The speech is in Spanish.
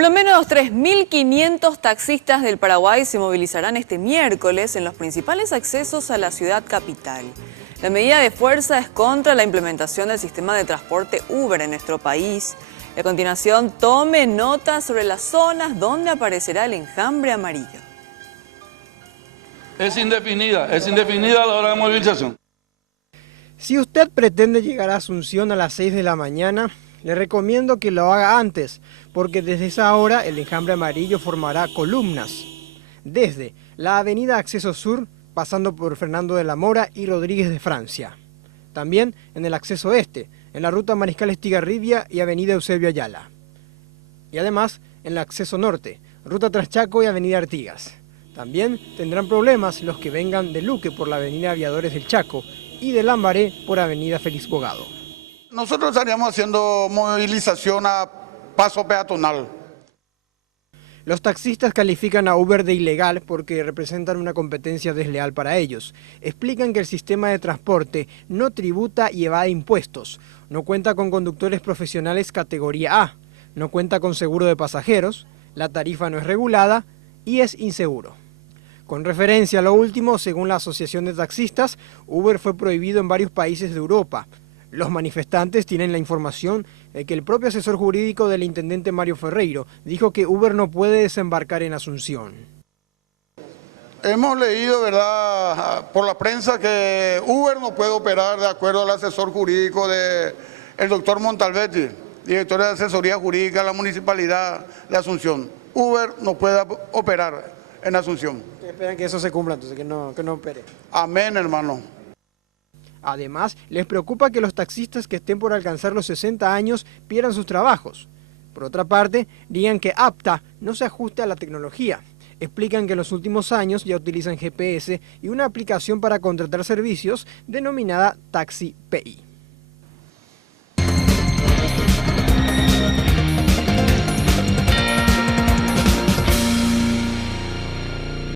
Por lo menos 3.500 taxistas del Paraguay se movilizarán este miércoles en los principales accesos a la ciudad capital. La medida de fuerza es contra la implementación del sistema de transporte Uber en nuestro país. Y a continuación, tome nota sobre las zonas donde aparecerá el enjambre amarillo. Es indefinida la hora de movilización. Si usted pretende llegar a Asunción a las 6 de la mañana, le recomiendo que lo haga antes, porque desde esa hora el enjambre amarillo formará columnas. Desde la avenida Acceso Sur, pasando por Fernando de la Mora y Rodríguez de Francia. También en el acceso este, en la ruta Mariscal Estigarribia y avenida Eusebio Ayala. Y además en el acceso norte, ruta Traschaco y avenida Artigas. También tendrán problemas los que vengan de Luque por la avenida Aviadores del Chaco y de Lambaré por avenida Félix Bogado. Nosotros estaríamos haciendo movilización a paso peatonal. Los taxistas califican a Uber de ilegal porque representan una competencia desleal para ellos. Explican que el sistema de transporte no tributa y evade impuestos, no cuenta con conductores profesionales categoría A, no cuenta con seguro de pasajeros, la tarifa no es regulada y es inseguro. Con referencia a lo último, según la Asociación de Taxistas, Uber fue prohibido en varios países de Europa. Los manifestantes tienen la información de que el propio asesor jurídico del intendente Mario Ferreiro dijo que Uber no puede desembarcar en Asunción. Hemos leído, ¿verdad?, por la prensa que Uber no puede operar de acuerdo al asesor jurídico del doctor Montalvetti, director de asesoría jurídica de la Municipalidad de Asunción. Uber no puede operar en Asunción. Esperan que eso se cumpla, entonces que no opere. Amén, hermano. Además, les preocupa que los taxistas que estén por alcanzar los 60 años pierdan sus trabajos. Por otra parte, digan que APTA no se ajusta a la tecnología. Explican que en los últimos años ya utilizan GPS y una aplicación para contratar servicios denominada Taxi PI.